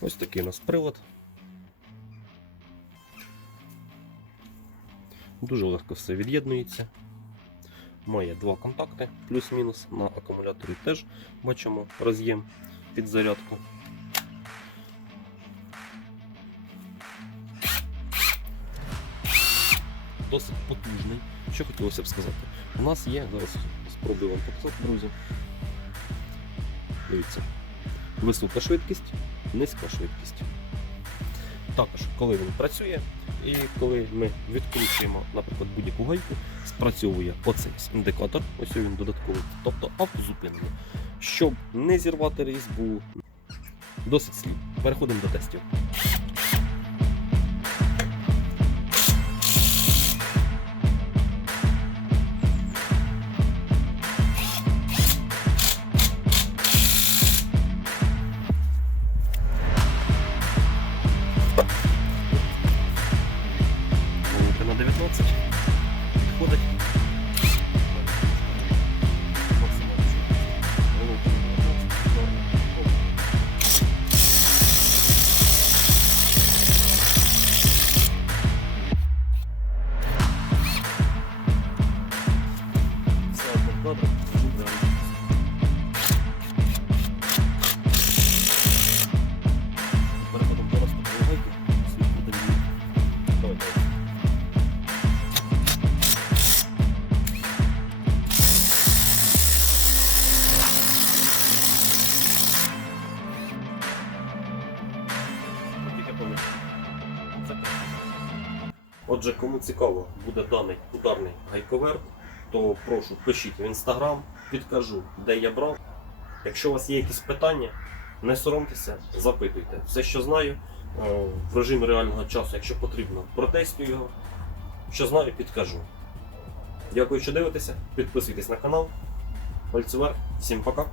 Ось такий у нас привод. Дуже легко все від'єднується. Має два контакти, плюс-мінус. На акумуляторі теж бачимо роз'єм під зарядку. Досить потужний. Що хотілося б сказати? У нас є, зараз спробую вам показати, друзі. Дивіться. Висока швидкість, низька швидкість. Також, коли він працює, і коли ми відкручуємо, наприклад, будь-яку гайку, спрацьовує оцей індикатор, ось він додатковий, тобто автозупинення. Щоб не зірвати різьбу, досить слів. Переходимо до тестів. Оп. Все одно Отже, кому цікаво буде даний ударний гайковерт, то прошу пишіть в інстаграм, підкажу, де я брав. Якщо у вас є якісь питання, не соромтеся, запитуйте. Все, що знаю, е, в режимі реального часу, якщо потрібно, протестую його. Що знаю, підкажу. Дякую, що дивитеся. Підписуйтесь на канал. Пальці вверх. Всім пока.